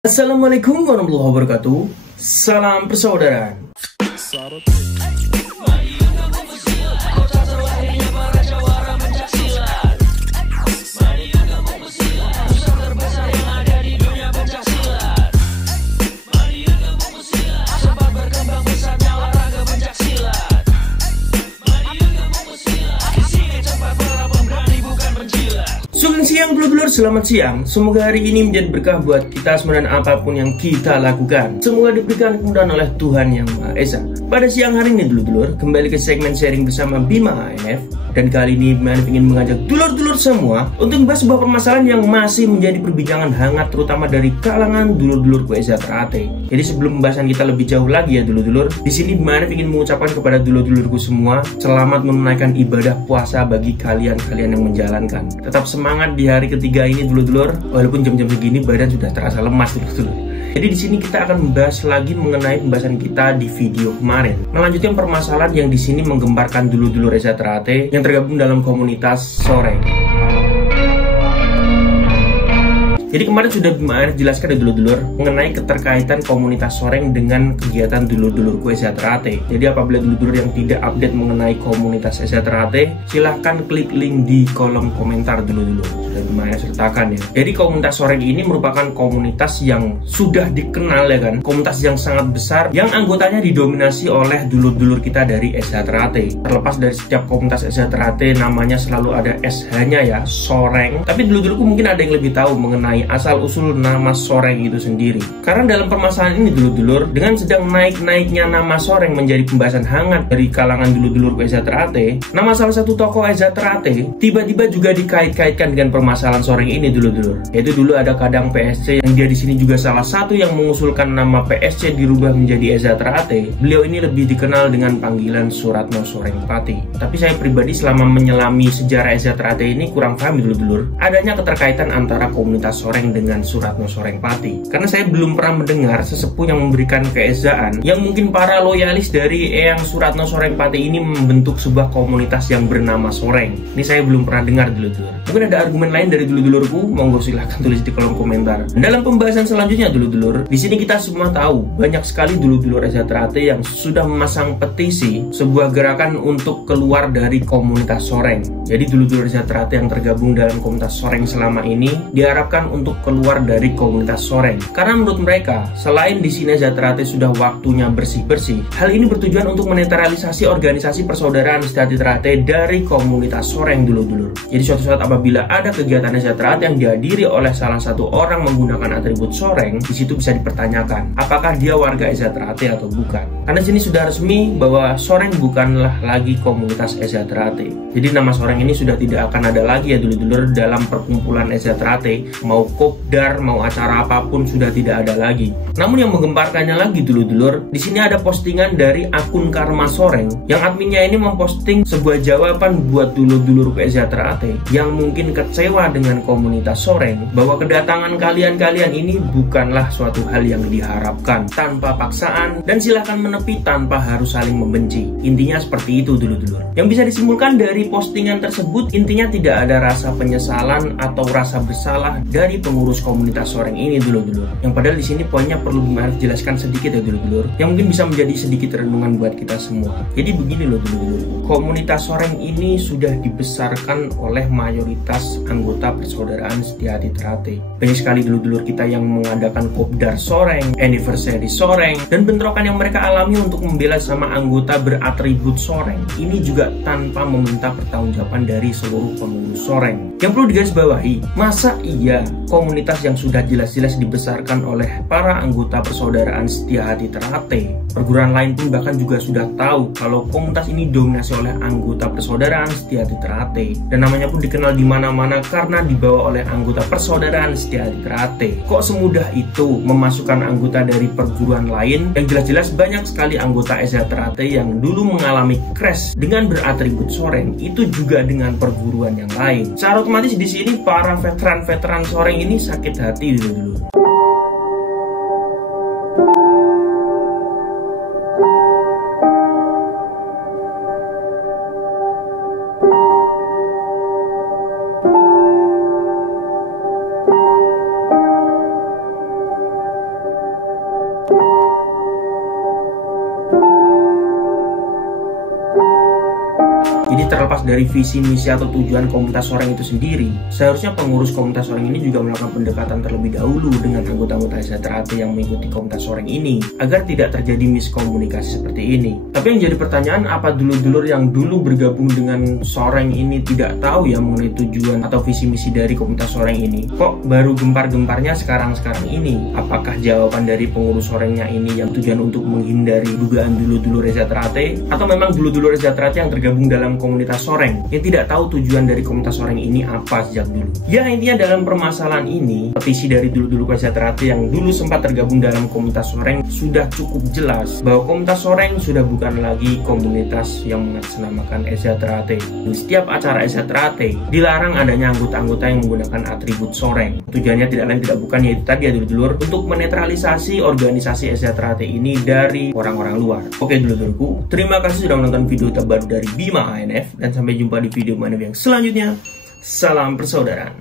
Assalamualaikum warahmatullahi wabarakatuh. Salam persaudaraan. Selamat siang dulur-dulur, selamat siang. Semoga hari ini menjadi berkah buat kita semua dan apapun yang kita lakukan. Semoga diberikan kemudahan oleh Tuhan Yang Maha Esa. Pada siang hari ini dulur-dulur, kembali ke segmen sharing bersama Bima ANF. Dan kali ini Bima ANF ingin mengajak dulur-dulur semua untuk membahas sebuah permasalahan yang masih menjadi perbincangan hangat terutama dari kalangan dulur-dulur Kueza Teratai. Jadi sebelum pembahasan kita lebih jauh lagi ya dulur-dulur, di sini Bima ANF ingin mengucapkan kepada dulur-dulurku semua, selamat menunaikan ibadah puasa bagi kalian-kalian yang menjalankan. Tetap semangat di hari ketiga ini dulur-dulur, walaupun jam-jam segini badan sudah terasa lemas dulur-dulur. Jadi di sini kita akan membahas lagi mengenai pembahasan kita di video kemarin. Melanjutkan permasalahan yang di sini menggemparkan dulur-dulur Reza Teratai yang tergabung dalam komunitas Soreng. Jadi kemarin sudah Bima ANF jelaskan ya dulur-dulur mengenai keterkaitan komunitas Soreng dengan kegiatan dulur-dulur Kueza Teratai. Jadi apabila dulur-dulur yang tidak update mengenai komunitas Kueza Teratai, silahkan klik link di kolom komentar dulur-dulur. Sudah Bima ANF sertakan ya. Jadi komunitas Soreng ini merupakan komunitas yang sudah dikenal ya kan, komunitas yang sangat besar yang anggotanya didominasi oleh dulur-dulur kita dari Kueza Teratai. Terlepas dari setiap komunitas Kueza Teratai namanya selalu ada SH-nya ya, Soreng. Tapi dulur-dulurku mungkin ada yang lebih tahu mengenai asal-usul nama Soreng itu sendiri. Karena dalam permasalahan ini dulur-dulur, dengan sedang naik-naiknya nama Soreng menjadi pembahasan hangat dari kalangan dulur-dulur Kueza Teratai, nama salah satu tokoh Kueza Teratai tiba-tiba juga dikait-kaitkan dengan permasalahan Soreng ini dulur-dulur. Yaitu dulu ada Kadang PSC yang dia di sini juga salah satu yang mengusulkan nama PSC dirubah menjadi Kueza Teratai. Beliau ini lebih dikenal dengan panggilan Suratno Sorengpati. Tapi saya pribadi selama menyelami sejarah Kueza Teratai ini kurang paham dulur-dulur adanya keterkaitan antara komunitas Soreng dengan Suratno Sorengpati. Karena saya belum pernah mendengar sesepuh yang memberikan keezaan yang mungkin para loyalis dari Eyang Suratno Sorengpati ini membentuk sebuah komunitas yang bernama Soreng. Ini saya belum pernah dengar dulur-dulur. Mungkin ada argumen lain dari dulur-dulurku, monggo silahkan tulis di kolom komentar. Dalam pembahasan selanjutnya dulur-dulur, di sini kita semua tahu banyak sekali dulur-dulur Kueza Teratai yang sudah memasang petisi sebuah gerakan untuk keluar dari komunitas Soreng. Jadi dulur-dulur Kueza Teratai yang tergabung dalam komunitas Soreng selama ini diharapkan untuk keluar dari komunitas Soreng. Karena menurut mereka, selain di sini Kueza Teratai sudah waktunya bersih-bersih, hal ini bertujuan untuk menetralisasi organisasi persaudaraan Setiati Teratai dari komunitas Soreng dulur-dulur. Jadi suatu saat apabila ada kegiatan Kueza Teratai yang dihadiri oleh salah satu orang menggunakan atribut Soreng, di situ bisa dipertanyakan apakah dia warga Kueza Teratai atau bukan. Karena di sini sudah resmi bahwa Soreng bukanlah lagi komunitas Kueza Teratai. Jadi nama Soreng ini sudah tidak akan ada lagi ya dulur-dulur dalam perkumpulan Kueza Teratai. Mau kopdar, mau acara apapun sudah tidak ada lagi. Namun yang menggemparkannya lagi dulur-dulur, di sini ada postingan dari akun Karma Soreng yang adminnya ini memposting sebuah jawaban buat dulur-dulur Kueza Teratai yang mungkin kecewa dengan komunitas Soreng bahwa kedatangan kalian-kalian ini bukanlah suatu hal yang diharapkan tanpa paksaan dan silahkan menepi tanpa harus saling membenci. Intinya seperti itu dulur-dulur. Yang bisa disimpulkan dari postingan tersebut, intinya tidak ada rasa penyesalan atau rasa bersalah dari pengurus komunitas Soreng ini dulur-dulur. Yang padahal di sini poinnya perlu dijelaskan sedikit ya dulur-dulur, yang mungkin bisa menjadi sedikit renungan buat kita semua. Jadi begini loh dulur-dulur, komunitas Soreng ini sudah dibesarkan oleh mayoritas anggota persaudaraan Setiati Teratai. Banyak sekali dulur-dulur kita yang mengadakan kopdar Soreng, anniversary Soreng, dan bentrokan yang mereka alami untuk membela sama anggota beratribut Soreng. Ini juga tanpa meminta pertanggungjawaban dari seluruh pengurus Soreng. Yang perlu digarisbawahi, masa iya komunitas yang sudah jelas-jelas dibesarkan oleh para anggota persaudaraan Setiati Teratai, perguruan lain pun bahkan juga sudah tahu kalau komunitas ini dominasi oleh anggota persaudaraan Setiati Teratai dan namanya pun dikenal di mana-mana karena dibawa oleh anggota persaudaraan Setiati Teratai. Kok semudah itu memasukkan anggota dari perguruan lain yang jelas-jelas banyak sekali anggota Kueza Teratai yang dulu mengalami crash dengan beratribut Soreng itu juga dengan perguruan yang lain. Secara otomatis di sini para veteran-veteran Soreng ini sakit hati dulu. terlepas dari visi misi atau tujuan komunitas soreng itu sendiri, seharusnya pengurus komunitas soreng ini juga melakukan pendekatan terlebih dahulu dengan anggota-anggota SHTRAT yang mengikuti komunitas soreng ini agar tidak terjadi miskomunikasi seperti ini. Tapi yang jadi pertanyaan, apa dulur-dulur yang dulu bergabung dengan soreng ini tidak tahu ya mengenai tujuan atau visi misi dari komunitas soreng ini? Kok baru gempar-gemparnya sekarang-sekarang ini? Apakah jawaban dari pengurus sorengnya ini yang tujuan untuk menghindari dugaan dulur-dulur SHTRAT, atau memang dulur-dulur SHTRAT yang tergabung dalam komunitas soreng yang tidak tahu tujuan dari komunitas soreng ini apa sejak dulu? Ya, intinya dalam permasalahan ini, petisi dari dulur-dulur SHTRAT yang dulu sempat tergabung dalam komunitas soreng sudah cukup jelas bahwa komunitas soreng sudah bukan lagi komunitas yang mengatasnamakan SHTRAT. Di setiap acara SHTRAT dilarang adanya anggota-anggota yang menggunakan atribut soreng. Tujuannya tidak lain tidak bukan yaitu tadi ya dulur-dulur, untuk menetralisasi organisasi SHTRAT ini dari orang-orang luar. Oke dulur-dulurku, terima kasih sudah menonton video terbaru dari Bima ANF, dan sampai jumpa di video ANF yang selanjutnya. Salam persaudaraan.